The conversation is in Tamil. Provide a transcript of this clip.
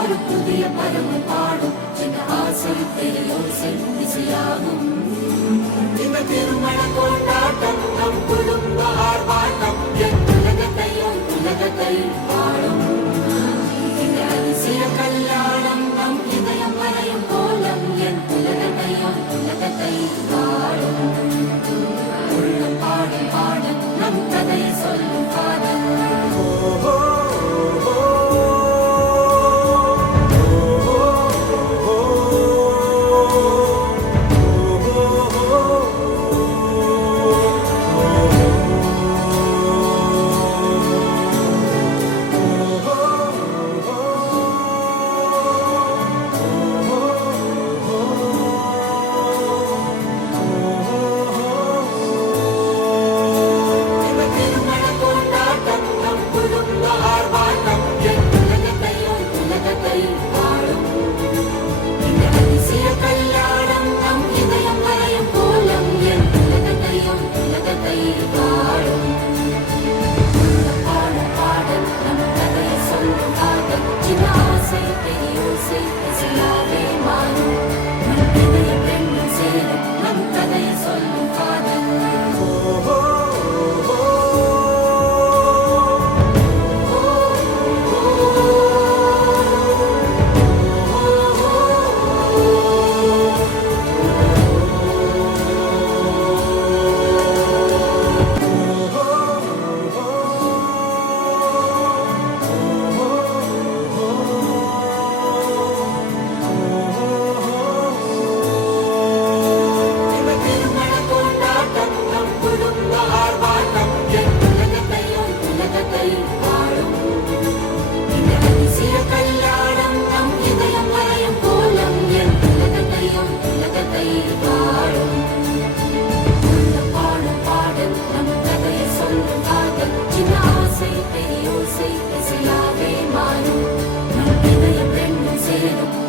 ஒரு புதிய பருவம் பாடும் சின்ன ஆசை பெரியோசை இசையாகும். இந்த திருமண கொண்டாட்டம் நம் குடும்ப ஆர்ப்பாட்டம் என் உலகத்தை பாடும். இந்த அதிசய கல்யாணம் நம் இதயம் வரையும் கோலம் என் உலகத்தை பாடும். உள்ள பாடும் பாடல் நம் கதையை சொல்லும் காதல். பெரியோசை இசையாவே மாறும். நம் இதயம் ரெண்டும் சேரும்